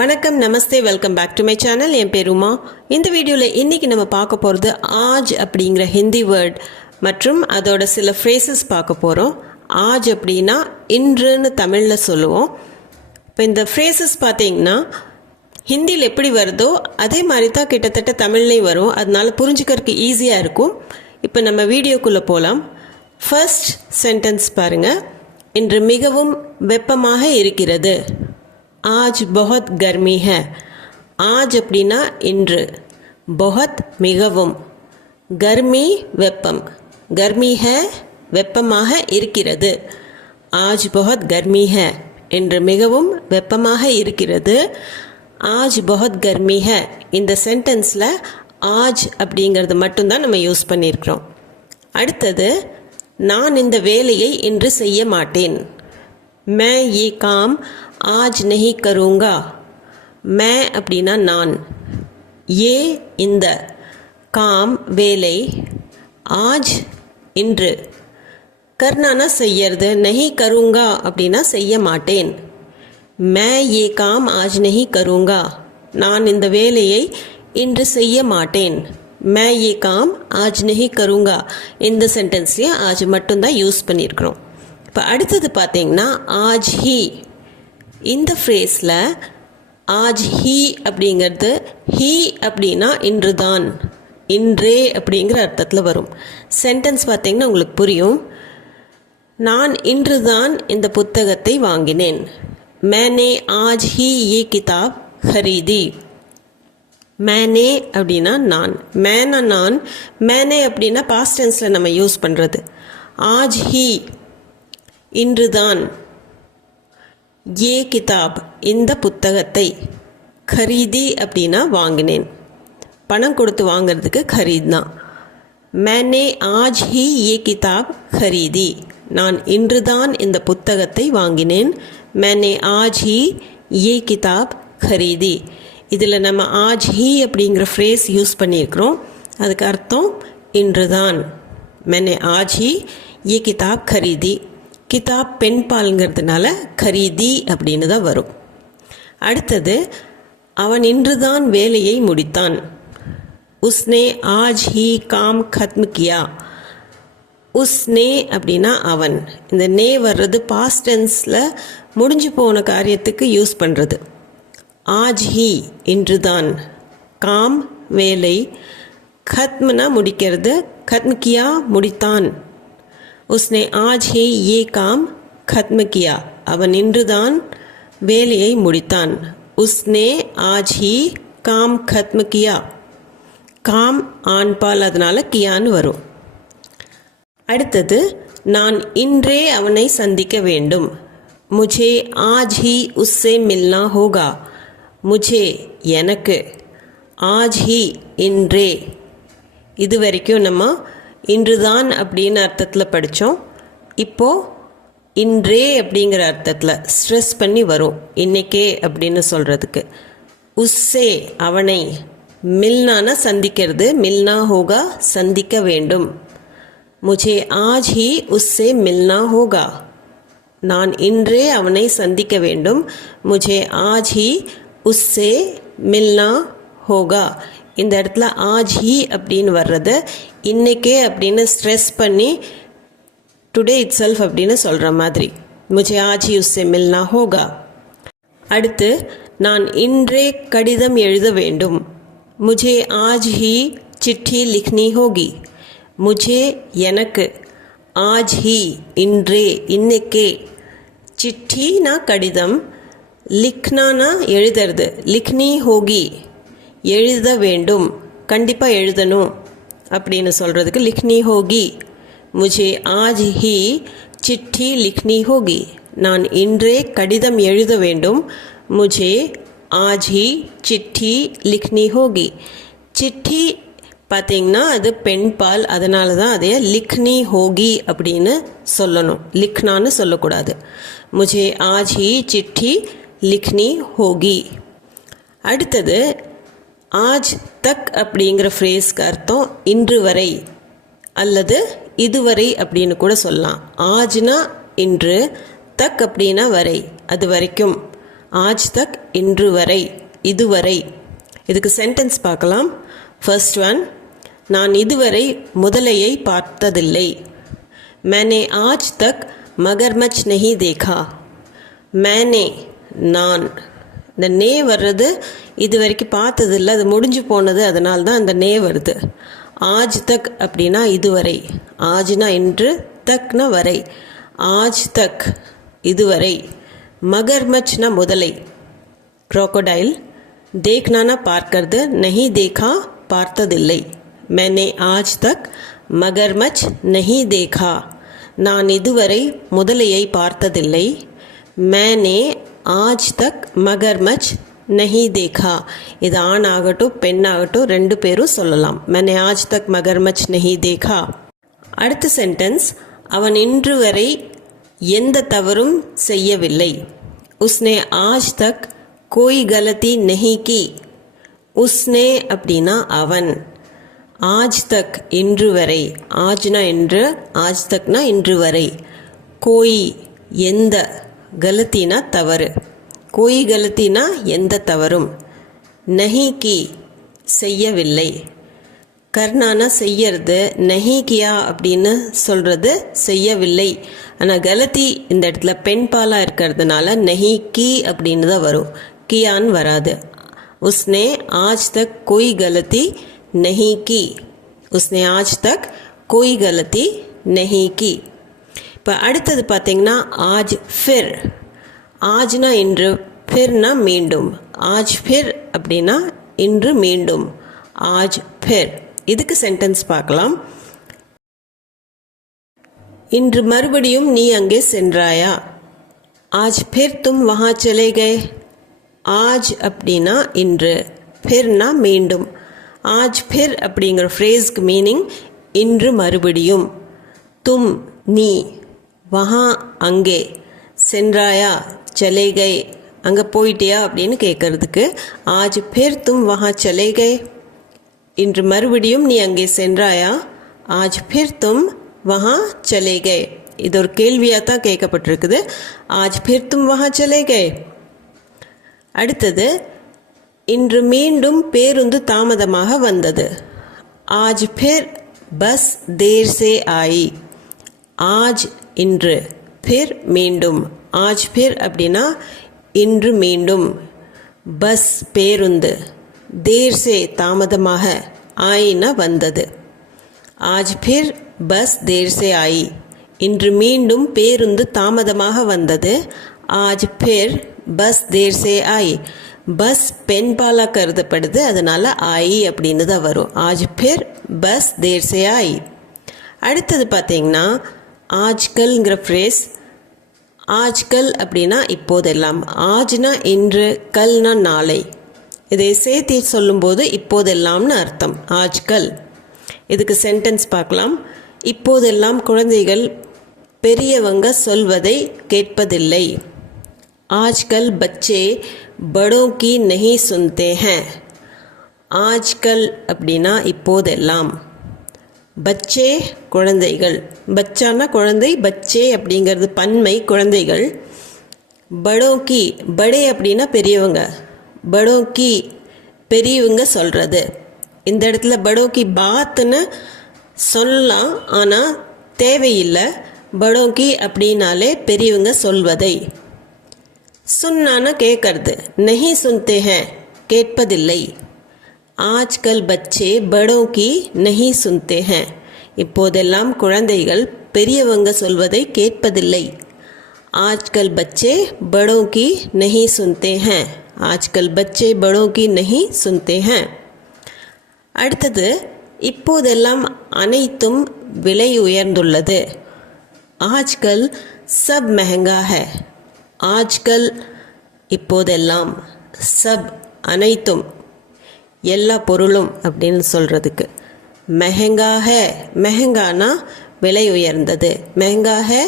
வணக்கம், நமஸ்தே, welcome back to my channel. என் பேர் உமா. இந்த வீடியோவில் இன்றைக்கி நம்ம பார்க்க போகிறது ஆஜ் அப்படிங்கிற ஹிந்தி வேர்ட் மற்றும் அதோட சில ஃப்ரேசஸ் பார்க்க போகிறோம். ஆஜ் அப்படின்னா இன்றுன்னு தமிழில் சொல்லுவோம். இப்போ இந்த ஃப்ரேசஸ் பார்த்தீங்கன்னா ஹிந்தியில் எப்படி வருதோ அதே மாதிரி தான் கிட்டத்தட்ட தமிழ்லேயும் வரும். அதனால புரிஞ்சுக்கிறதுக்கு ஈஸியாக இருக்கும். இப்போ நம்ம வீடியோக்குள்ளே போகலாம். ஃபர்ஸ்ட் சென்டென்ஸ் பாருங்கள். இன்று மிகவும் வெப்பமாக இருக்கிறது. आज बहुत गर्मी है. आज அப்படின்னா இன்று, बहुत மிகவும், गर्मी வெப்பம், गर्मी है வெப்பமாக இருக்கிறது. आज बहुत गर्मी है இன்று மிகவும் வெப்பமாக இருக்கிறது. आज बहुत गर्मी है இந்த சென்டென்ஸில் ஆஜ் அப்படிங்கிறது மட்டும்தான் நம்ம யூஸ் பண்ணியிருக்கிறோம். அடுத்தது, நான் இந்த வேலையை இன்று செய்ய மாட்டேன். मैं ये काम आज नहीं करूँगा. मैं அப்படின்னா நான், ये இந்த, काम வேலை, आज இன்று, करना செய்யறது, नहीं करूँगा அப்படின்னா செய்ய மாட்டேன். मैं ये काम आज नहीं करूँगा. நான் இந்த வேலையை இன்று செய்ய மாட்டேன். मैं ये काम आज नहीं करूँगा இந்த சென்டென்ஸ்லேயே ஆஜ் மட்டும்தான் யூஸ் பண்ணியிருக்கிறோம். இப்போ அடுத்தது பார்த்தீங்கன்னா ஆஜ் ஹி. இந்த ஃப்ரேஸில் ஆஜ் ஹி அப்படிங்கிறது ஹி அப்படின்னா இன்று தான், இன்றே அப்படிங்கிற அர்த்தத்தில் வரும். சென்டென்ஸ் பார்த்தீங்கன்னா உங்களுக்கு புரியும். நான் இன்று தான் இந்த புத்தகத்தை வாங்கினேன். मैंने आज ही ये किताब खरीदी. मैंने அப்படின்னா நான், மேனா நான், मैंने அப்படின்னா பாஸ்ட் டென்ஸில் நம்ம யூஸ் பண்ணுறது. ஆஜ் ஹி இன்றுதான், ये கிதாப் இந்த புத்தகத்தை, खरीदी அப்படின்னா வாங்கினேன், பணம் கொடுத்து வாங்கிறதுக்கு खरीदना. मैंने आज ही ये किताब खरीदी. நான் இன்றுதான் இந்த புத்தகத்தை வாங்கினேன். मैंने आज ही ये किताब खरीदी. இதில் நம்ம ஆஜ் ஹி அப்படிங்கிற ஃப்ரேஸ் யூஸ் பண்ணியிருக்கிறோம். அதுக்கு அர்த்தம் இன்றுதான். मैंने आज ही ये किताब खरीदी. கிதாப் பெண் பால்ங்கிறதுனால खरीदी அப்படின்னு தான் வரும். அடுத்தது, அவன் இன்றுதான் வேலையை முடித்தான். உஸ்னே ஆஜ் ஹி காம் खत्म किया. உஸ்னே அப்படின்னா அவன். இந்த நே வர்றது பாஸ்ட் டென்ஸில் முடிஞ்சு போன காரியத்துக்கு யூஸ் பண்ணுறது. ஆஜ் ஹி இன்றுதான், காம் வேலை, खत्मனா முடிக்கிறது, खत्म किया முடித்தான். उसने आज ही ये काम खत्म किया. அவன் இன்றுதான் வேலையை முடித்தான். उसने आज ही काम खत्म किया. காம் ஆண் பால், அதனால கியான்னு வரும். அடுத்தது, நான் இன்றே அவனை சந்திக்க வேண்டும். मुझे आज ही उससे मिलना होगा. मुझे எனக்கு, आज ही இன்றே. இது வரைக்கும் நம்ம இன்றுதான் அப்படின்னு அர்த்தத்தில் படித்தோம். இப்போது இன்றே அப்படிங்கிற அர்த்தத்தில் ஸ்ட்ரெஸ் பண்ணி வரும், இன்னைக்கே அப்படின்னு சொல்கிறதுக்கு. உஸ்ஸே அவனை, மில்னான சந்திக்கிறது, மில்னா ஹோகா சந்திக்க வேண்டும். முझे ஆஜ் ஹி உஸ்ஸே மில்னா ஹோகா. நான் இன்றே அவனை சந்திக்க வேண்டும். முझे ஆஜ் ஹி உஸ்ஸே மில்னா ஹோகா. இந்த இடத்துல ஆஜ் ஹி அப்படின்னு வர்றது இன்னைக்கே அப்படின்னு ஸ்ட்ரெஸ் பண்ணி டுடே இட் செல்ஃப் அப்படின்னு சொல்கிற மாதிரி. முझे ஆஜ் ஹி உஸ்ஸே மில்னா ஹோகா. அடுத்து, நான் இன்றே கடிதம் எழுத வேண்டும். முझे ஆஜ் ஹி சிட்டி லிக்னி ஹோகி. முझे எனக்கு, ஆஜ் ஹி இன்றே இன்னைக்கே, சிட்டினா கடிதம், லிக்னானா எழுதுறது, லிக்னி ஹோகி எழுத வேண்டும், கண்டிப்பாக எழுதணும் அப்படின்னு சொல்கிறதுக்கு லிக்னி ஹோகி. முझे ஆஜ் ஹி சிட்டி லிக்னி ஹோகி. நான் இன்றே கடிதம் எழுத வேண்டும். முझे ஆஜ் ஹி சிட்டி லிக்னி ஹோகி. சிட்டி பார்த்திங்கன்னா அது பெண் பால், அதனால தான் அதே லிக்னி ஹோகி அப்படின்னு சொல்லணும், லிக்னான்னு சொல்லக்கூடாது. முझे ஆஜ் ஹி சிட்டி லிக்னி ஹோகி. அடுத்தது, ஆஜ் தக் அப்படிங்கிற ஃப்ரேஸ்க்கு அர்த்தம் இன்று வரை அல்லது இதுவரை அப்படின்னு கூட சொல்லலாம். ஆஜ்னா இன்று, தக் அப்படின்னா வரை, அது வரைக்கும். ஆஜ் தக் இன்று வரை, இதுவரை. இதுக்கு சென்டென்ஸ் பார்க்கலாம். ஃபர்ஸ்ட் ஒன், நான் இதுவரை முதலையை பார்த்ததில்லை. मैंने आज तक मगरमच्छ नहीं देखा. मैंने, நான். இந்த நே வர்றது இது வரைக்கும் பார்த்ததில்லை, அது முடிஞ்சு போனது, அதனால தான் அந்த நே வருது. ஆஜ் தக் அப்படின்னா இதுவரை, ஆஜ்னா இன்று, தக்னா வரை. ஆஜ் தக் இதுவரை. மகர்மச்னா முதலை, crocodile. देखना பார்க்கிறது, नहीं देखा பார்த்ததில்லை. मैंने आज तक मगरमच्छ नहीं देखा. நான் இதுவரை முதலையை பார்த்ததில்லை. मैंने आज तक मगरमच्छ नहीं देखा. இது ஆண் ஆகட்டும் பெண் ஆகட்டும் ரெண்டு பேரும் சொல்லலாம். मैंने आज तक मगरमच्छ नहीं देखा. அடுத்த சென்டென்ஸ், அவன் இன்று வரை எந்த தவறும் செய்யவில்லை. उसने आज तक कोई गलती नहीं की. उसने அப்படின்னா அவன். ஆஜ் தக் இன்று வரை, ஆஜ்னா இன்று, ஆஜ் தக்னா இன்று வரை. கோய் எந்த, கலத்தினா தவறு, கோய் கலத்தினா எந்த தவறும். நஹி கி செய்யவில்லை. கர்ணானா செய்யறது, நஹி கியா அப்படின்னு சொல்கிறது செய்யவில்லை. ஆனால் கலத்தி இந்த இடத்துல பெண் பாலாக இருக்கிறதுனால நஹி கி அப்படின்னு தான் வரும், கியான்னு வராது. உஸ்னே ஆஜ் தக் கோய் கலத்தி नहीं की. उसने आज तक कोई गलती नहीं की. இப்போ அடுத்தது பார்த்தீங்கன்னா ஆஜ் ஃபிர். ஆஜ்னா இன்று, ஃபிர்னா மீண்டும். ஆஜ் ஃபிர் அப்படின்னா இன்று மீண்டும். ஆஜ் ஃபிர். இதுக்கு சென்டென்ஸ் பார்க்கலாம். இன்று மறுபடியும் நீ அங்கே சென்றாயா. ஆஜ் ஃபிர் தும் வஹா சலே கயே. ஆஜ் அப்படின்னா இன்று, ஃபிர்னா மீண்டும். ஆஜ் ஃபிர் அப்படிங்கிற ஃப்ரேஸ்க்கு மீனிங் இன்று மறுபடியும். தும் நீ, வஹா அங்கே, சென்றாயா சலே கயே அங்கே போயிட்டியா அப்படின்னு கேட்கறதுக்கு ஆஜ் ஃபிர் தும் வஹா சலே கயே. இன்று மறுபடியும் நீ அங்கே சென்றாயா. ஆஜ் ஃபிர் தும் வஹா சலே கயே. இது ஒரு கேள்வியாக தான் கேட்கப்பட்டிருக்குது. ஆஜ் ஃபிர் தும் வஹா சலே கயே. அடுத்தது, இன்று மீண்டும் பேருந்து தாமதமாக வந்தது. ஆஜ் ஃபிர் பஸ் தேர் சே ஆயி. ஆஜ் இன்று, ஃபிர் மீண்டும். ஆஜ் ஃபிர் அப்படின்னா இன்று மீண்டும். பஸ் பேருந்து, தேர் சே தாமதமாக, ஆயினா வந்தது. ஆஜ் ஃபிர் பஸ் தேர் சே ஆயி. இன்று மீண்டும் பேருந்து தாமதமாக வந்தது. ஆஜ் ஃபிர் பஸ் தேர் சே ஆயி. பஸ் பெண் பாலாக கருதப்படுது, அதனால் ஆயி அப்படின்னு தான் வரும். ஆஜ் ஃபிர் பஸ் தேர் சே ஆயி. அடுத்தது பார்த்தீங்கன்னா ஆஜ்கல்ங்கிற ஃப்ரேஸ். ஆஜ்கல் அப்படின்னா இப்போதெல்லாம். ஆஜ்னா இன்று, கல்னா நாளை. இதை சேர்த்து சொல்லும்போது இப்போதெல்லாம்னு அர்த்தம். ஆஜ்கல். இதுக்கு சென்டென்ஸ் பார்க்கலாம். இப்போதெல்லாம் குழந்தைகள் பெரியவங்க சொல்வதை கேட்பதில்லை. ஆஜ்கல் பச்சே बड़ों की नहीं सुनते हैं. ஆஜ்கல் அப்படின்னா இப்போதெல்லாம். பச்சே குழந்தைகள், பச்சானா குழந்தை, பச்சே அப்படிங்கிறது பன்மை, குழந்தைகள். படோக்கி, படே அப்படின்னா பெரியவங்க, படோக்கி பெரியவங்க சொல்கிறது. இந்த இடத்துல படோக்கி பாத்துன்னு சொல்லலாம், ஆனால் தேவையில்லை. படோக்கி அப்படின்னாலே பெரியவங்க சொல்வதை. சுன்னானா கேட்கறது, நஹி சுன்தே ஹேன் கேட்பதில்லை. ஆஜ்கல் பச்சே படோं की नहीं सुनते हैं. இப்போதெல்லாம் குழந்தைகள் பெரியவங்க சொல்வதை கேட்பதில்லை. ஆஜ்கல் பச்சே படோं की नहीं सुनते हैं. ஆஜ்கல் பச்சே படோं की नहीं सुनते हैं. அடுத்தது, இப்போதெல்லாம் அனைத்தும் விலை உயர்ந்துள்ளது. Aajkal sub மெஹங்கா high. ஆஜ்கல் இப்போதெல்லாம், சப் அனைத்தும், எல்லா பொருளும் அப்படின்னு சொல்கிறதுக்கு. மெஹங்கா ஹே, மெஹங்கானா விலை உயர்ந்தது. மெஹங்கா ஹே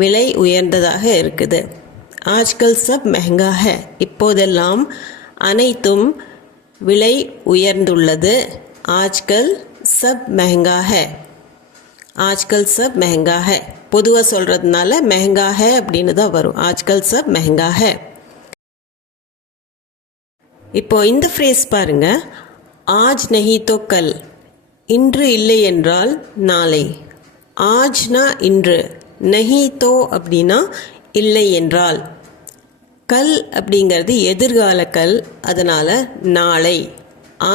விலை உயர்ந்ததாக இருக்குது. ஆஜ்கல் சப் மெஹங்கா ஹே இப்போதெல்லாம் அனைத்தும் விலை உயர்ந்துள்ளது. ஆஜ்கல் சப் மெஹங்கா ஹே. ஆஜ்கல் சப் மெஹங்கா ஹே பொதுவாக சொல்கிறதுனால மெஹங்கா ஹே அப்படின்னு தான் வரும். ஆஜ்கல் சப் மெஹங்கா ஹே. இப்போ இந்த ஃப்ரேஸ் பாருங்க, ஆஜ் நஹி தோ கல், இன்று இல்லை என்றால் நாளை. ஆஜ்னா இன்று, நஹி தோ அப்படின்னா இல்லை என்றால், கல் அப்படிங்கிறது எதிர்கால கல், அதனால் நாளை.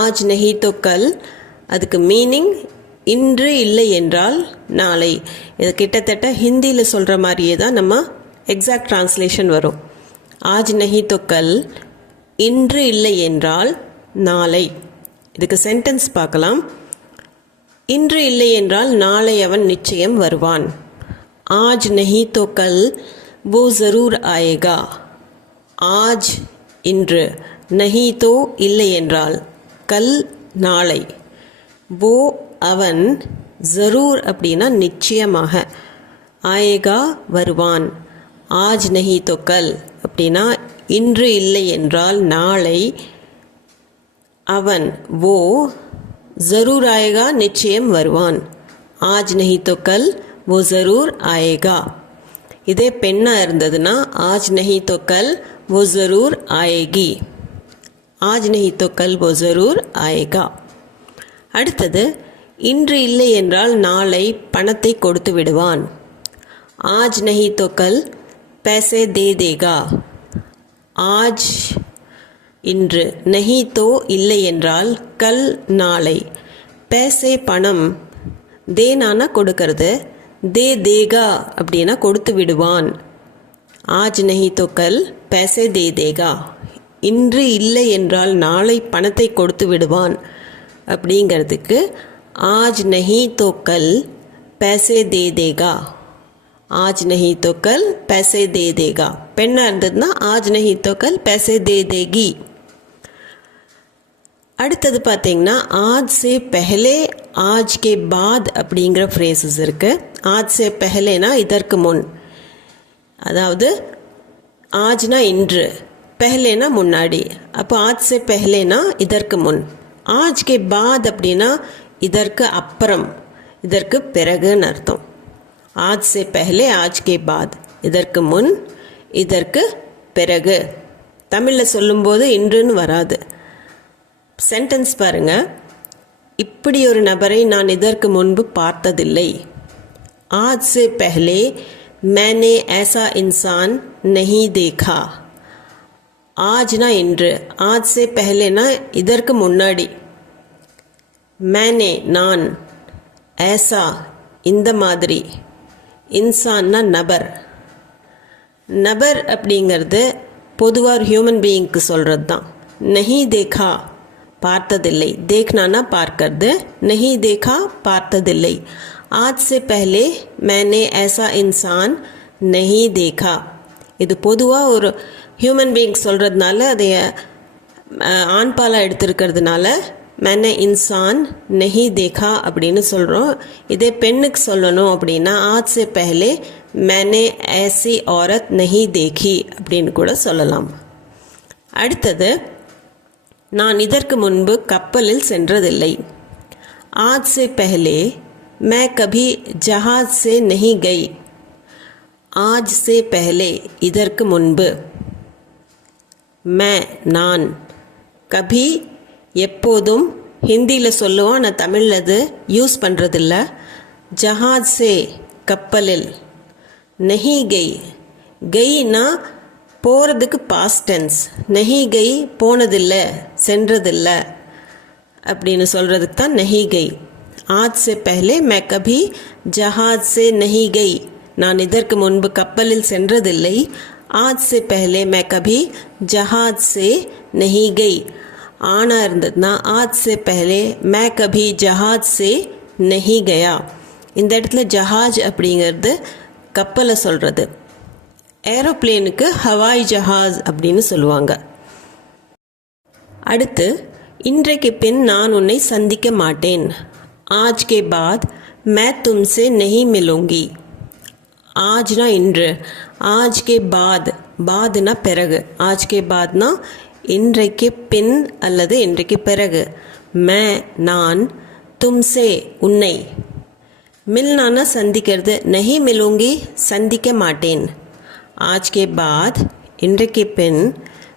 ஆஜ் நஹி தோ கல், அதுக்கு மீனிங் இன்று இல்லை என்றால் நாளை. இது கிட்டத்தட்ட ஹிந்தியில் சொல்கிற மாதிரியே தான் நம்ம எக்ஸாக்ட் ட்ரான்ஸ்லேஷன் வரும். ஆஜ் நஹி தோ கல், இன்று இல்லை என்றால் நாளை. இதுக்கு சென்டென்ஸ் பார்க்கலாம். இன்று இல்லை என்றால் நாளை அவன் நிச்சயம் வருவான். ஆஜ் நஹி தோ கல் वो ज़रूर आएगा. ஆஜ் இன்று, நஹி தோ இல்லை என்றால், கல் நாளை, वो அவன், ज़रूर அப்படின்னா நிச்சயமாக, ஆயேகா வருவான். ஆஜ் நஹி தோ கல் அப்படின்னா இன்று இல்லை என்றால் நாளை, அவன், वो ज़रूर आएगा நிச்சயம் வருவான். ஆஜ் நஹி தோ கல் वो ज़रूर आएगा. இதே பெண்ணாக இருந்ததுன்னா ஆஜ் நஹி தோ கல் वो ज़रूर आएगी. ஆஜ் நஹி தோ கல் वो ज़रूर आएगा. அடுத்தது, இன்று இல்லை என்றால் நாளை பணத்தை கொடுத்து விடுவான். ஆஜ் நஹி தோ கல் पैसे दे देगा. ஆஜ் இன்று, நஹி தோ இல்லை என்றால், கல் நாளை, पैसे பணம், தேனானா கொடுக்கறது, दे देगा அப்படின்னா கொடுத்து விடுவான். ஆஜ் நஹி தோ கல் पैसे दे देगा. இன்று இல்லை என்றால் நாளை பணத்தை கொடுத்து விடுவான் அப்படிங்கிறதுக்கு ஆஜ் நஹி தோ கல் पैसे दे देगा. ஆஜ் நஹி தோ கல் पैसे दे देगा. பெண்ணாக இருந்ததுன்னா ஆஜ் நஹி தோ கல் पैसे दे देगी. அடுத்தது பார்த்தீங்கன்னா, ஆஜ் சே பெஹலே ஆஜ் கே பாத் அப்படிங்கிற ஃப்ரேசஸ் இருக்குது. ஆஜ் சே பெஹலேனா இதற்கு முன், அதாவது ஆஜ்னா இன்று, பெஹலேனா முன்னாடி. அப்போ ஆஜ் சே பெஹலேனா இதற்கு முன். ஆஜ் கே பாத் அப்படின்னா இதற்கு அப்புறம், இதற்கு பிறகுன்னு அர்த்தம். ஆஜ் சே பெஹலே ஆஜ் கே பாத், இதற்கு முன், இதற்கு பிறகு. தமிழில் சொல்லும்போது இன்றுன்னு வராது. சென்டென்ஸ் பாருங்க, இப்படி ஒரு நபரை நான் இதற்கு முன்பு பார்த்ததில்லை. ஆஜ் சே பெஹலே मैंने ऐसा इंसान नहीं देखा. ஆஜ்னா இன்று, ஆஜ் சே பெஹலேனா இதற்கு முன்னாடி, मैंने நான், ऐसा இந்த மாதிரி, இன்சான்னா நபர். நபர் அப்படிங்கிறது பொதுவாக ஹியூமன் பீயிங்க்கு சொல்கிறது தான். நஹி தேகா பார்த்ததில்லை, தேக்னானா பார்க்கறது, நஹி தேகா பார்த்ததில்லை. ஆஜ் சே பெஹலே मैंने ऐसा इंसान नहीं देखा. இது பொதுவாக ஒரு ஹியூமன் பீயிங் சொல்கிறதுனால, அதை ஆண்பாலாக எடுத்திருக்கிறதுனால मैंने इंसान नहीं देखा அப்படின்னு சொல்கிறோம். இதே பெண்ணுக்கு சொல்லணும் அப்படின்னா ஆஜ் சே பெஹலே मैंने ऐसी औरत नहीं देखी அப்படின்னு கூட சொல்லலாம். அடுத்தது, நான் இதற்கு முன்பு கப்பலில் சென்றதில்லை. ஆஜ் சே பெஹலே मैं कभी जहाज से नहीं गई. ஆஜ் சே பெஹலே இதற்கு முன்பு, मैं நான், கபி எப்போதும், ஹிந்தியில் சொல்லுவோம், நான் தமிழில் அது யூஸ் பண்ணுறதில்ல. ஜஹாஜ் சே கப்பலில், நஹி கை, கைனா போகிறதுக்கு பாஸ்ட் டென்ஸ், நஹி கை போனதில்லை, சென்றதில்லை அப்படின்னு சொல்கிறதுக்கு தான் நஹி கை. ஆஜ் சே பெஹலே मैं कभी जहाज से नहीं गई. நான் இதற்கு முன்பு கப்பலில் சென்றதில்லை. ஆஜ் சே பெஹலே मैं कभी जहाज से नहीं गई. ஆணாக இருந்ததுன்னா ஆஜ் சே பெஹலே मैं कभी जहाज से नहीं गया. இந்த இடத்துல ஜஹாஜ் அப்படிங்கிறது கப்பலை சொல்கிறது. ஏரோப்ளேனுக்கு ஹவாய் ஜஹாஸ் அப்படின்னு சொல்லுவாங்க. அடுத்து, இன்றைக்கு பின் நான் உன்னை சந்திக்க மாட்டேன். आज के बाद मैं तुमसे नहीं मिलूँगी. ஆஜ்னா இன்று, ஆஜ் கே பாத், பாத்னா பிறகு, ஆஜ் கே பாத்னா இன்றைக்கு பின் அல்லது இன்றைக்கு பிறகு. மே நான், தும்சே உன்னை, மில்னானா சந்திக்கிறது, நஹி மிலூங்கி சந்திக்க மாட்டேன். ஆஜ் கே பாத் இன்றைக்கு பின்,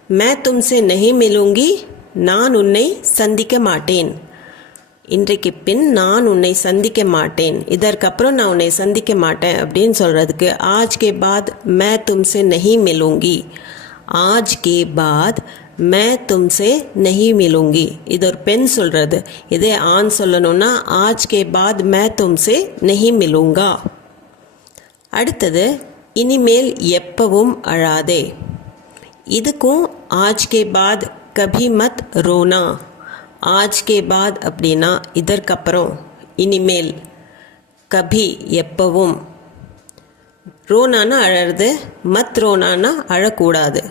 मैं तुमसे नहीं मिलूंगी நான் உன்னை சந்திக்க மாட்டேன். இன்றைக்கு பின் நான் உன்னை சந்திக்க மாட்டேன், இதற்கப்புறம் நான் உன்னை சந்திக்க மாட்டேன் அப்படின்னு சொல்கிறதுக்கு आज के बाद मैं तुमसे नहीं मिलूंगी. आज के बाद मैं तुमसे नहीं मिलूंगी. இது ஒரு பெண் சொல்கிறது. இதே ஆண் சொல்லணும்னா आज के बाद मैं तुमसे नहीं मिलूंगा. அடுத்தது இனிமேல் எப்பவும் அழாதே. இதுக்கும் आज के बाद कभी मत रोना. आज के बाद அப்படின்னா இதற்கப்புறம், இனிமேல், கபி எப்பவும், ரோனானா அழறது, மத் ரோனானா அழக்கூடாது,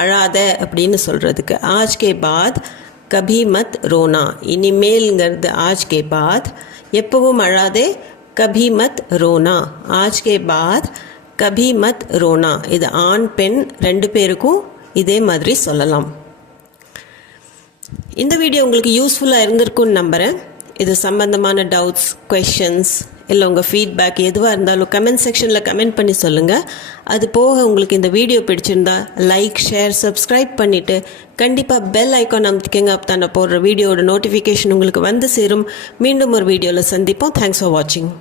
அழாத அப்படின்னு சொல்கிறதுக்கு आज के बाद कभी मत रोना. இனிமேல்ங்கிறது आज के बाद, எப்பவும் அழாதே कभी मत रोना. आज के बाद कभी मत रोना. இது ஆண் பெண் ரெண்டு பேருக்கும் இதே மாதிரி சொல்லலாம். இந்த வீடியோ உங்களுக்கு யூஸ்ஃபுல்லாக இருந்திருக்கும்னு நம்புகிறேன். இது சம்பந்தமான டவுட்ஸ், கொஷின்ஸ் இல்லை உங்கள் ஃபீட்பேக் எதுவாக இருந்தாலும் கமெண்ட் செக்ஷனில் கமெண்ட் பண்ணி சொல்லுங்கள். அது போக உங்களுக்கு இந்த வீடியோ பிடிச்சிருந்தா லைக், ஷேர், சப்ஸ்கிரைப் பண்ணிவிட்டு கண்டிப்பாக பெல் ஐக்கான் அமைத்துக்கங்க. அப்போ தான் போடுற வீடியோட நோட்டிஃபிகேஷன் உங்களுக்கு வந்து சேரும். மீண்டும் ஒரு வீடியோவில் சந்திப்போம். தேங்க்ஸ் ஃபார் வாட்சிங்.